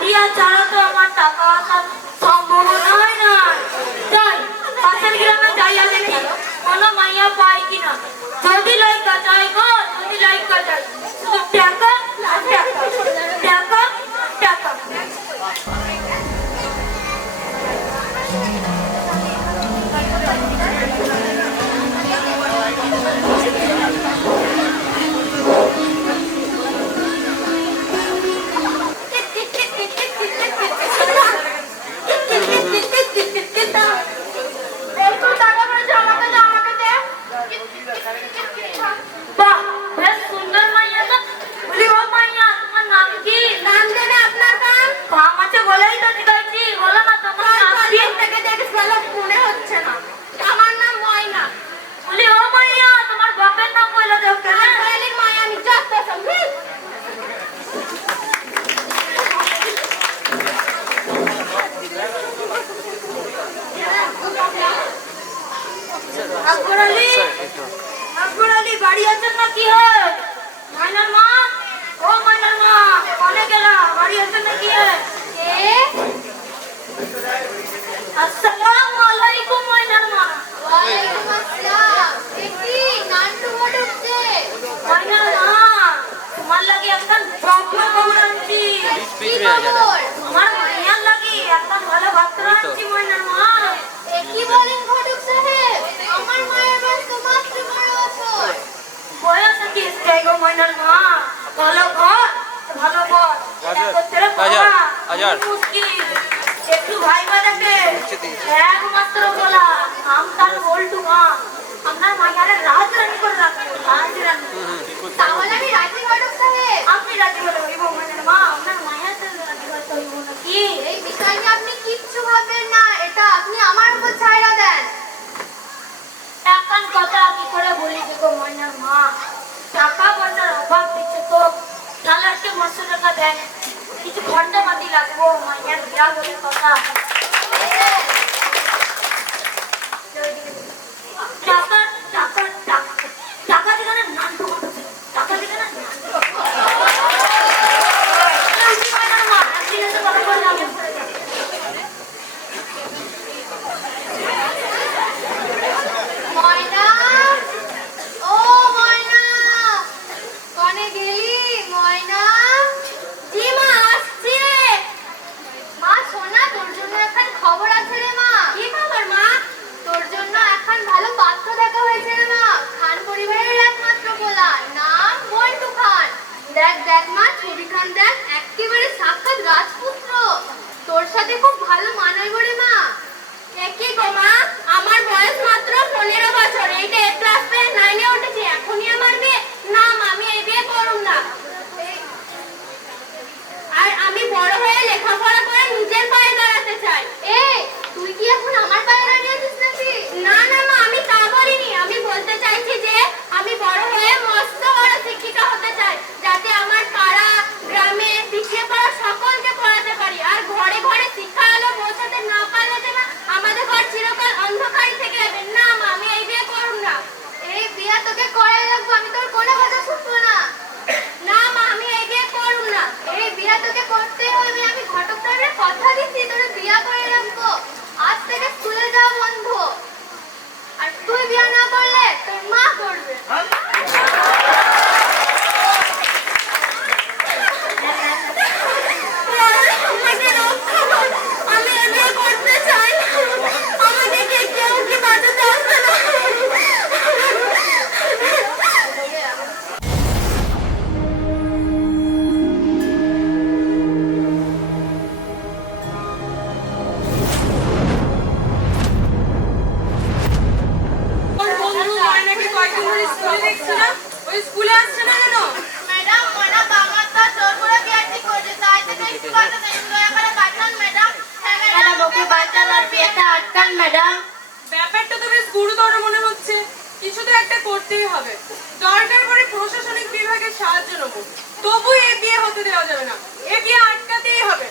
দিয়া ছাড়া তো আমার টাকা আসার হাজার। একটু ভাই বাজাকে একমাত্র বলা নাম তার বলটু মা। আপনার মাইয়ারে রাজ রানী করে রাখব রাজ রানী তাহলে আমি রাজি ঘটক সাহেব আপনি রাজি হলে হইব মাইনার মা। আপনার মায়ের সাথে রাজি হতে হইব নাকি এই বিষয় নিয়ে আপনি কিচ্ছু ভাববেন না। এটা আপনি আমার উপর ছাইড়া দেন। এখন কথা কি করে বলি দেখো মাইনার মা? টাকা পয়সার অভাব দিচ্ছে তো। তাহলে আজকে পাঁচশো টাকা দেন কিছু ঘণ্টা মাতি লাগবো মাইয়ার বিয়া হলে কথা টাকা টাকা টাকা টাকা দিলে না নাম তো করতেছে। টাকা দিলে না নাম তো করতেছে। মাইনার মা, একদিন এসে কথা বললে আমি ঘুরে যাব। ময়না ও ময়না কনে গেলি ময়না জি মা আসছি রে মা সোনা তোর জন্য এখন খবর আছে রে মা কি খবর মা তোর জন্য এখন ভালো পাত্র দেখা হয়েছে রে মা খান পরিবারের একমাত্র বলা নাম বল্টু খান দেখ দেখ মা ছবিখান দেখ একেবারে সাক্ষাৎ রাজপুত্র। তোর সাথে খুব ভালো মানায় রে মা। একই গো মা আমার বয়স মাত্র পনেরো বছর। এইটা এ ক্লাস পেয়ে নাইনে উঠেছি এখনই আমার বিয়ে? না মা, আমি এই বিয়ে করুম না। আর আমি বড় হয়ে লেখাপড়া করে নিজের পায়ে দাঁড়াতে চাই। এ তুই কি এখন আমার পায়ে দাঁড়িয়েছিস নাকি? না না মা আমি তা বলিনি। আমি বলতে চাইছি যে আমি বড় হয়ে মস্ত চাই যাতে আমার পাড়া গ্রামে পিছিয়ে পড়া সকলকে পড়াতে পারি। আর ঘরে ঘরে শিক্ষা আলো পৌঁছাতে না পারলে যে মা, আমাদের ঘর চিরকাল অন্ধকারই থেকে যাবে। না মা আমি এই বিয়ে করুম না। এই বিয়ে তোকে করে রাখব আমি তোর কোনো কথা শুনব না। না মা আমি এই বিয়ে করুম না। এই বিয়ে তোকে করতেই হবে আমি ঘটক সাহেবের কথা দিচ্ছি তোর বিয়ে করে রাখব আজ থেকে স্কুলে যাওয়া বন্ধ। আর তুই বিয়ে না করলে তোর মা করবে। ব্যাপারটা তো বেশ গুরুতর মনে হচ্ছে। কিছু তো একটা করতেই হবে। দরকার পড়ে প্রশাসনিক বিভাগের সাহায্য নেব। তবু এ বিয়ে হতে দেওয়া যাবে না। এ বিয়ে আটকাতেই হবে।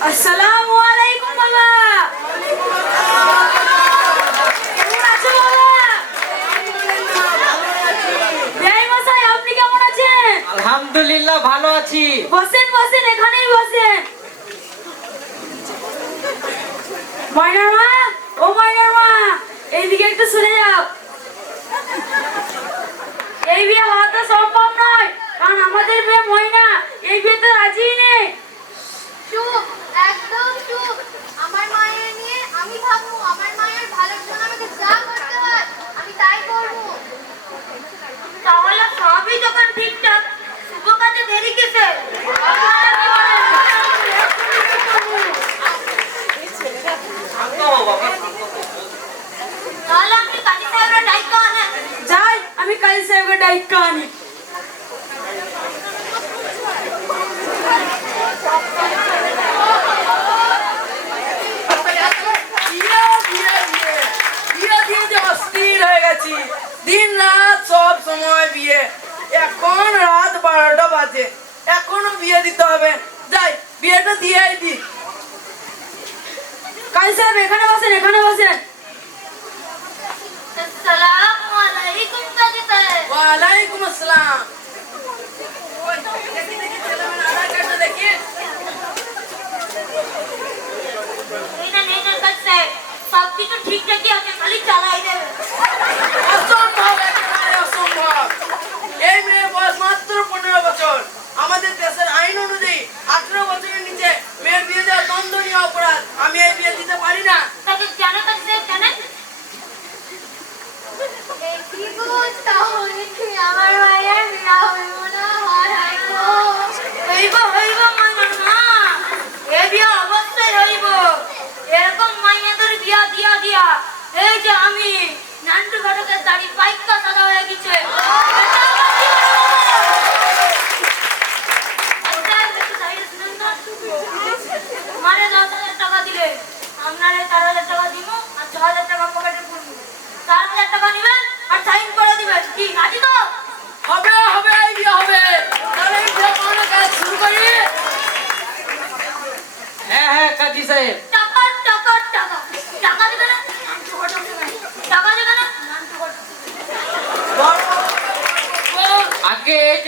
আসসালামু আলাইকুম বাবা আলহামদুলিল্লাহ ভালো আছি। বসেন বসেন এখানেই বসেন। ময়নার মা ও ময়নার মা এইদিকে একটু শুনে যাও। এই বিয়ে হওয়া তো সম্ভব নয় কারণ আমাদের মেয়ে ময়না এই বিয়েতে রাজি নেই চুপ একদম চুপ আমার মায়ের নিয়ে আমি ভাববো আমার মায়ের ভালোর জন্য আমাকে যা করতে হয় আমি তাই করব তাহলে সবই যখন ঠিকঠাক শুভ কাজে দেরি কিসে তাহলে আপনি কাজী সাহেবের দায়িত্ব আনেন যাই আমি কাজী সাহেবের দায়িত্ব আনি বিয়ে, বিয়ে, বিয়ে। বিয়ে দিয়ে যে গেছি দিন রাত সব সময় বিয়ে। এখন রাত বারোটা বাজে। এখনও বিয়ে দিতে হবে। যাই বিয়েটা দিয়েই দি। সাহেব এখানে বসেন এখানে বসেন। আসসালামু আলাইকুম কাজী সাহেব। ওয়ালাইকুম আসসালাম। ওই, দেখি, দেখি, ছেলেমেয়ের আধার কার্ডটা দেখি। এই না নেই না কাজী সাহেব। সব কিছু ঠিকঠাকই আছে খালি চালাই দেবে অসম্ভব, একেবারে অসম্ভব। এই মেয়ের বয়স মাত্র পনেরো বছর। আমাদের দেশের আইন অনুযায়ী আঠারো বছরের নিচে মেয়ের বিয়ে দেওয়া দণ্ডনীয় অপরাধ আমি এই বিয়ে দিতে পারি না। তাহলে কি আমার মায়ের বিয়া হইব না হয় হইব হইব হইব মাইনার মা এ বিয়া অবশ্যই হইব এরকম মাইনাদের বিয়া দিয়া দিয়া এই যে আমি নান্টু ঘটকের দাড়ি পাইকা সাদা হয়ে গেছে এটা আমার জীবন। আচ্ছা, একটু সাইডে শুনেন তো। আমারে দশ হাজার টাকা দিলে আপনারে চার হাজার টাকা দিব আর ছ হাজার টাকা পকেটে পুরবো চার হাজার টাকা নিবেন আর সাইন করে দিবেন কি রাজি তো হবে হবে এই বিয়ে হবে তাহলে এই বিয়ে পাওয়ানোর কাজ শুরু করি হ্যাঁ হ্যাঁ কাজী সাহেব টাকা টাকা টাকা টাকা দেবে না নান্টু ঘটক দেবে না। টাকা দেবে না নান্টু ঘটক আগে এই যে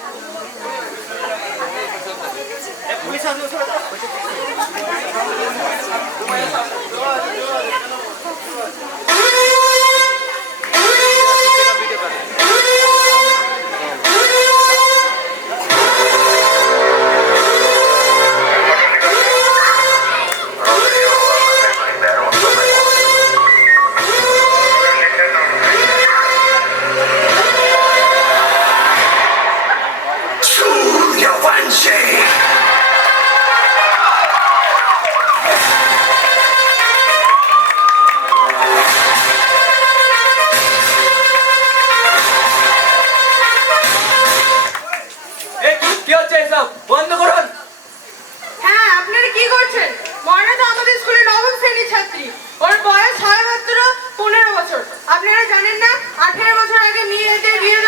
Junior Wednesday. ছয় মাত্র পনেরো বছর। আপনারা জানেন না আঠেরো বছর আগে মেয়েদের বিয়ে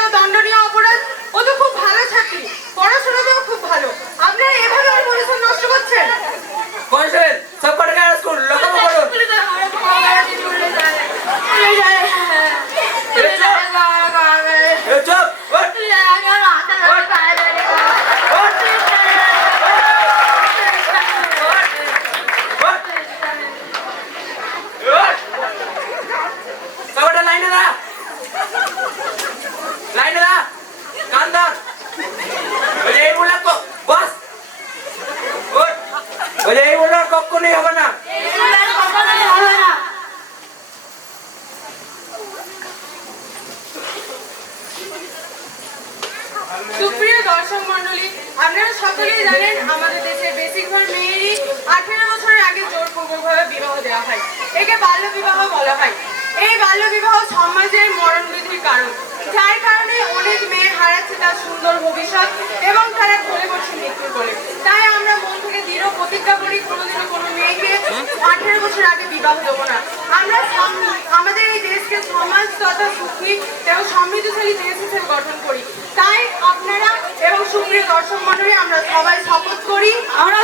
সুপ্রিয় দর্শক মন্ডলী আপনারা সকলেই জানেন আমাদের দেশে বেশিরভাগ মেয়েরই আঠেরো বছরের আগে জোরপূর্বকভাবে বিবাহ দেওয়া হয়। একে বাল্য বিবাহ এই বাল্য বিবাহ সমাজের মরণ বৃদ্ধির কারণ। যার কারণে অনেক মেয়ে হারাচ্ছে তার সুন্দর ভবিষ্যৎ এবং তারা ঘরে বসে মৃত্যুর করে। তাই আমরা মন থেকে দৃঢ় প্রতিজ্ঞা করি, কোনোদিনও কোনো মেয়েকে আঠেরো বছর আগে বিবাহ দেবো না। আমরা আমাদের এই দেশকে সমাজ তথা সুখী এবং সমৃদ্ধশালী দেশ হিসেবে গঠন করি। তাই আপনারা এবং সুপ্রিয় দর্শক মন্ডলী আমরা সবাই শপথ করি। আমরা